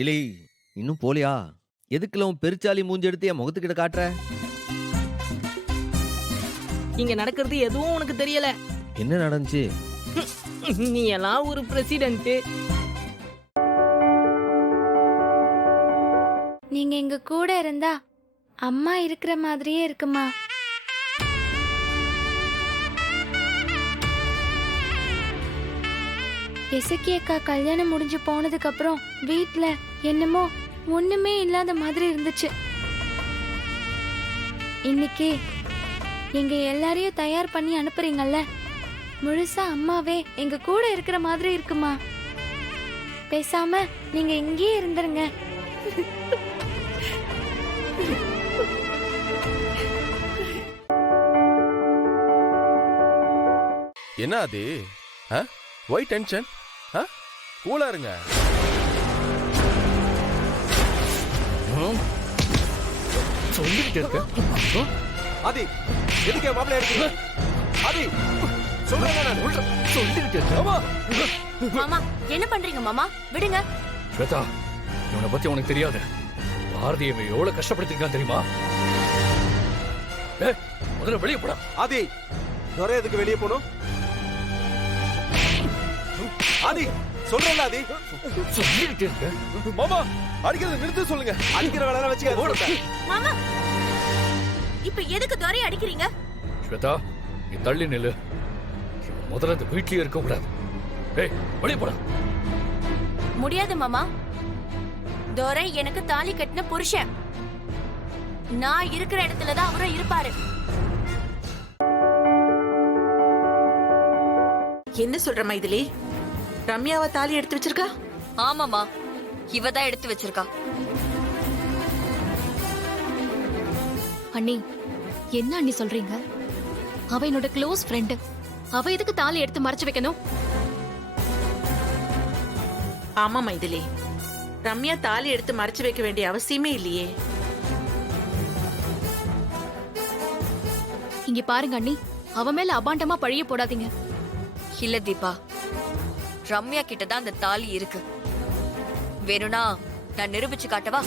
இல்லை இன்னும் போலியா? எதுக்குல உன் பெருச்சாலி மூஞ்சி எடுத்து என் முகத்துக்கிட்ட காட்டுற? இங்க நடக்கிறது எதுவும் உனக்கு தெரியல. என்ன நடந்துச்சு? நீ எல்லாம் ஒரு பிரசிடென்ட். நீங்க எங்க கூட இருந்தா அம்மா இருக்கிற மாதிரியே இருக்குமா? எசக்கி அக்கா கல்யாணம் முடிஞ்சு போனதுக்கு அப்புறம் வீட்ல என்னமோ ஒண்ணுமே இல்லாத மாதிரி இருந்துச்சு. இன்னைக்கு எங்க எல்லாரையும் தயார் பண்ணி அனுப்புறீங்கல்ல, முழுசா அம்மாவே எங்க கூட இருக்கிற மாதிரி இருக்குமா? பேசாம நீங்க இங்கேயே இருந்துருங்க. என்ன அது? வை டென்ஷன்? கூலா இருங்க. சொல்லிட்டு இருக்க. ஆதி, எதுக்கு மாப்பிள்ளை எடுக்கிறீங்க? ஆதி, சொல்லுங்க. நான் சொல்லிட்டு இருக்க. மாமா என்ன பண்றீங்க மாமா? விடுங்க. ஸ்வேதா, இவனை பத்தி உனக்கு தெரியாது. பாரதி இவன் எவ்வளவு கஷ்டப்படுத்திருக்கான் தெரியுமா? முதல்ல வெளியே போடா. ஆதி, நிறைய எதுக்கு வெளியே போகணும்? ஆதி, சொல்றல ஆதி. சொல்லிட்டு இருக்க. மாமா, அடிக்கிறத நிறுத்த சொல்லுங்க. அடிக்கிற வேலையெல்லாம் வச்சுக்க. மாமா, இப்ப எதுக்கு துரை அடிக்கிறீங்க? ஸ்வேதா, நீ தள்ளி நில்லு. முதல்ல இந்த வீட்லயே இருக்க கூடாது. ஏய், வெளியே போடா. முடியாது மாமா. துரை எனக்கு தாலி கட்டின புருஷன். நான் இருக்கிற இடத்துலதான் அவரும் இருப்பாரு. என்ன சொல்ற மைதிலி? ரம்யாவை தாலி எடுத்து வச்சிருக்கா? ஆமாமா, இவதான் எடுத்து வச்சிருக்கா. அண்ணி, என்ன அண்ணி சொல்றீங்க? அவ என்னோட க்ளோஸ் ஃப்ரெண்ட். அவ எதுக்கு தாலி எடுத்து மறைச்சு வைக்கணும்? ஆமா மைதிலி, ரம்யா தாலி எடுத்து மறைச்சு வைக்க வேண்டிய அவசியமே இல்லையே. இங்க பாருங்க அண்ணி, அவ மேல அபாண்டமா பழிய போடாதீங்க. இல்ல தீபா, ரம்யா கிட்டதான் அந்த தாலி இருக்கு. வேணும்னா நான் நிரூபிச்சு காட்டவா?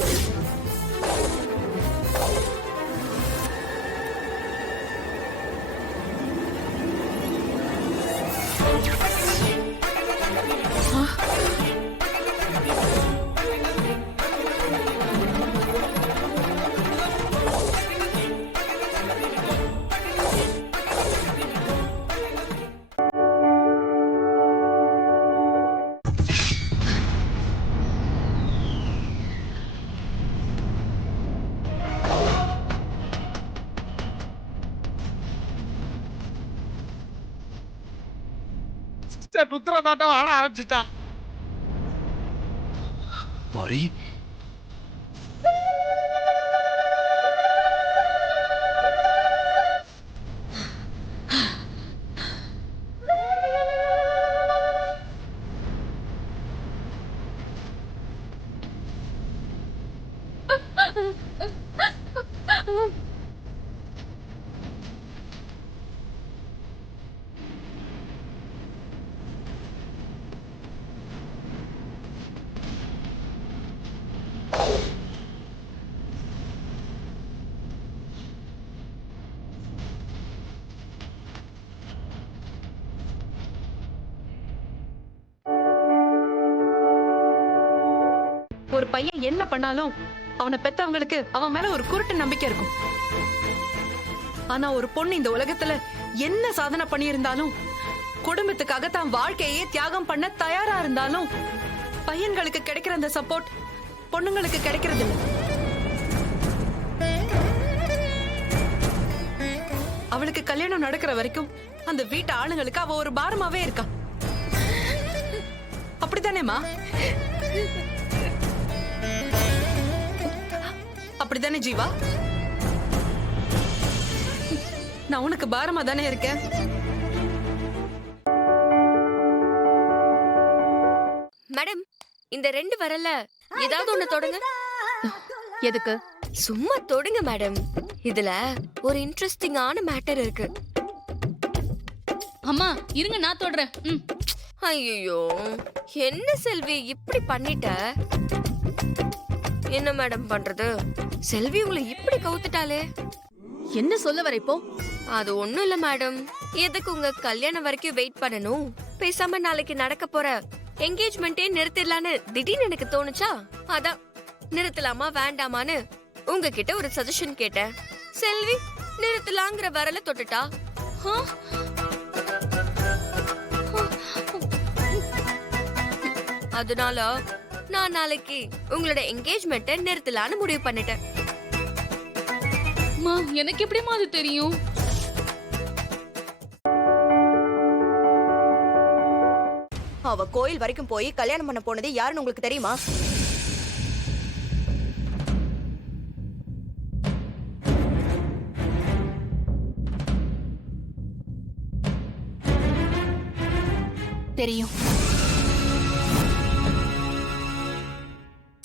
ருத்ரநாட்டம் ஆட ஆரம்பிச்சுட்டான். மாறி, ஒரு பையன் என்ன பண்ணாலும் அவனை பெத்தவங்களுக்கு அவன் மேல ஒரு குருட்டு நம்பிக்கை இருக்கும். ஆனா ஒரு பொண்ணு இந்த உலகத்துல என்ன சாதனை பண்ணியிருந்தாலும், குடும்பத்துக்காக தான் வாழ்க்கையே தியாகம் பண்ண தயாரா இருந்தாலும், பையன்களுக்கு கிடைக்கிற அந்த சப்போர்ட் பொண்ணுங்களுக்கு கிடைக்கிறது இல்லை. அவளுக்கு கல்யாணம் நடக்கிற வரைக்கும் அந்த வீட்டு ஆளுங்களுக்கு அவ ஒரு பாரமாவே இருக்கா. அப்படித்தானேமா? அப்படிதானே ஜீவா? நான் உனக்கு பாரமா தானே இருக்கேன். மேடம், இந்த 2 வரல ஏதாவது ஒண்ணு தொடுங்க. எதுக்கு? சும்மா தொடுங்க மேடம். இதுல ஒரு இன்ட்ரெஸ்டிங்கான மேட்டர் இருக்கு. அம்மா இருங்க, நான் தொடுறேன். ஐயோ, என்ன செல்வி இப்படி பண்ணிட்ட? என்ன மேடம் பண்றது? செல்வி உங்களை இப்படி கவுத்துட்டாலே. என்ன சொல்ல வர இப்போ? அது ஒண்ணும் இல்ல மேடம். எதுக்கு உங்க கல்யாணம் வரைக்கும் வெயிட் பண்ணணும்? பேசாம நாளைக்கு நடக்க போற என்கேஜ்மெண்டே நிறுத்திடலான்னு திடீர்னு எனக்கு தோணுச்சா? அதான் நிறுத்தலாமா வேண்டாமான்னு உங்ககிட்ட ஒரு சஜஷன் கேட்டேன். செல்வி நிறுத்தலாங்கிற வரல தொட்டுட்டா. அதனால நான் நாளைக்கு உங்களோட என்கேஜ்மெண்ட்டை நிறுத்தலான்னு முடிவு பண்ணிட்டேன். அம்மா எனக்கு எப்படிமா அது தெரியும்? அவ கோயில் வரைக்கும் போய் கல்யாணம் பண்ண போனது யாருன்னு உங்களுக்கு தெரியுமா? தெரியும்,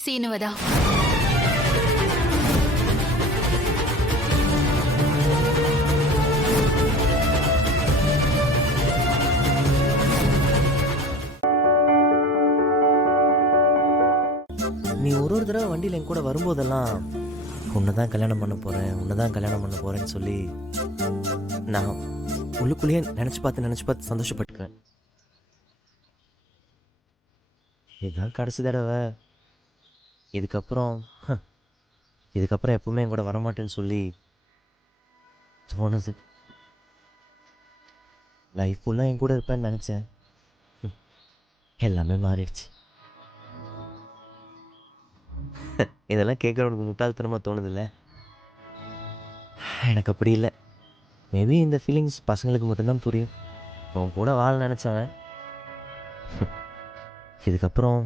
சீனுவதா. நீ ஒரு தடவை வண்டியில் என் கூட வரும்போதெல்லாம் உன்னைதான் கல்யாணம் பண்ண போறேன், உன்னைதான் கல்யாணம் பண்ண போறேன்னு சொல்லி நான் உள்ளுக்குள்ளேயே நினைச்சு பார்த்து சந்தோஷப்பட்டுக்கிறேன். இதுதான் கடைசி தடவை. இதுக்கப்புறம் எப்பவுமே என் கூட வரமாட்டேன்னு சொல்லி தோணுது. லைஃப் ஃபுல்லாக என் கூட இருப்பேன்னு நினச்சேன். எல்லாமே மாறிடுச்சு. இதெல்லாம் கேட்குறவனுக்கு முட்டாள்தனமாக தோணுதில்ல? எனக்கு அப்படி இல்லை. மேபி இந்த ஃபீலிங்ஸ் பசங்களுக்கு மட்டும்தான் புரியும். உன் கூட வாழ நினச்சவன் இதுக்கப்புறம்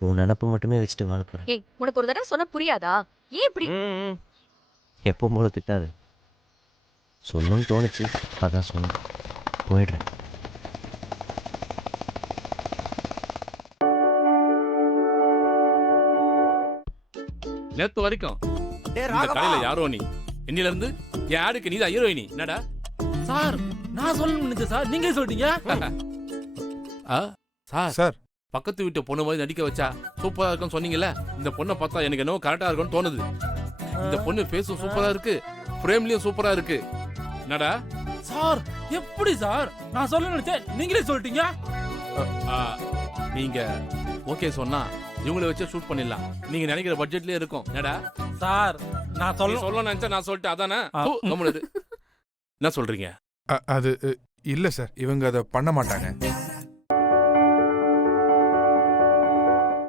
உன் நினப்பு மட்டுமே வச்சுட்டு வாழ போகிறேன். ஏய், உனக்கு ஒரு தடவை சொன்னா புரியாதா? ஏன் இப்படி? எப்போ போல திட்டாது. சொல்லணும்னு தோணுச்சு, அதான் சொன்னேன். போயிடுறேன். நேத்து வரைக்கும் இந்த கடையில யாரோ நீ, இன்னில இருந்து என் ஆடுக்கு நீதான் ஹீரோயினி. என்னடா சார், நான் சொல்லணும் சார், நீங்க சொல்லிட்டீங்க. சார், பக்கத்து வீட்டு பொண்ணு மாதிரி நடிக்க வச்சா சூப்பரா இருக்குன்னு சொன்னீங்கல்ல. இந்த பொண்ணை பார்த்தா எனக்கு என்னவோ கரெக்டா இருக்கும்னு தோணுது. இந்த பொண்ணு ஃபேஸும் சூப்பரா இருக்கு, ஃப்ரேம்லயும் சூப்பரா இருக்கு. என்னடா சார், எப்படி சார் நான் சொல்ல நினைச்சேன், நீங்களே சொல்லிட்டீங்க. நீங்க ஓகே சொன்னா இவங்களை வச்சு ஷூட் பண்ணிடலாம். நீங்க நினைக்கிற பட்ஜெட்லயே இருக்கும். என்னடா சார், நான் சொல்ல நினைச்சா நான் சொல்லிட்டேன், அதானே? என்ன சொல்றீங்க? அது இல்ல சார், இவங்க அதை பண்ண மாட்டாங்க.